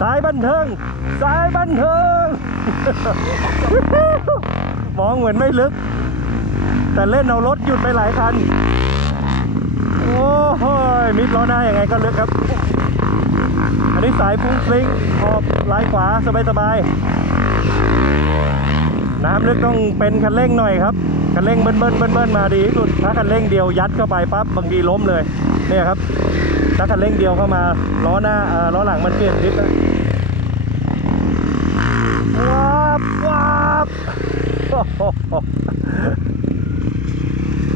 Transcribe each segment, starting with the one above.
สายบันเทิง สายบันเทิง มองเหมือนไม่ลึก แต่เล่นเอารถหยุดไปหลายคัน โอ้โหยมิดล้อหน้ายังไงก็ลึกครับ อันนี้สายฟุ้งฟลิงออกลายขวาสบายสบายๆน้ำลึกต้องเป็นคันเร่งหน่อยครับ คันเร่งเบิ้ลเบิ้ลเบิ้ลเบิ้ลมาดีที่สุด ถ้าคันเร่งเดียวยัดเข้าไปปั๊บบางทีล้มเลย เนี่ยครับ ถ้าคันเร่งเดียวเข้ามาล้อหน้าอ่อล้อหลังมันเปลี่ยนทิศนะว้าบว้าบโอ้โห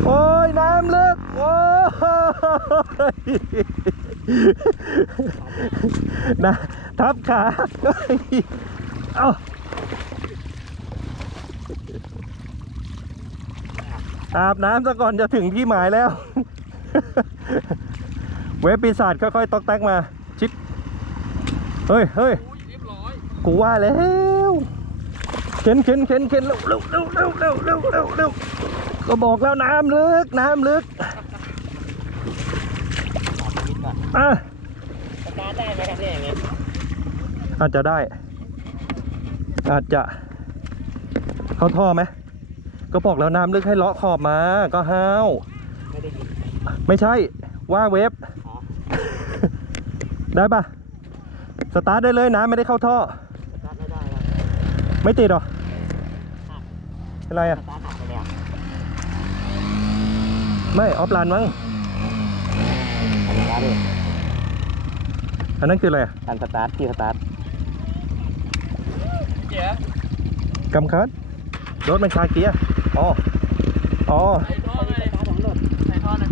โอ้ยน้ำลึกโอ้ยนะทับขาเฮ้ยเอาอาบน้ำซะก่อนจะถึงที่หมายแล้ว เว็บปีศาจค่อยๆตอกแตกมา ชิดเฮ้ยเฮ้ยกูว่าแล้วเข็นเข็นเข็นเข็นเร็วเร็วเร็วเร็วเร็วเร็วเร็วเร็วก็บอกแล้วน้ำลึกน้ำลึกอะตาได้ไหมครับเนี่ยอย่างงี้อาจจะได้ อาจจะเข้าท่อไหมก็บอกแล้วน้ำลึกให้เลาะขอบมา ก็ห้าวไม่ได้ยินไม่ใช่ว่าเวฟ ได้ปะสตาร์ทได้เลยน้ำไม่ได้เข้าท่อ สตาร์ทไม่ได้ครับไม่ติดหรอหักเป็นไรสอะตาร์ทหักไปแล้วไม่ออฟไลน์มั้งอันนี้ดิอันนั้นคืออะไรอะการสตาร์ทที่สตาร์ทเกียร์กำคัดรถมันชาเกียร์อ๋ออ๋อ ใส่ท่อเลยสตาร์ทของรถใส่ท่อนะ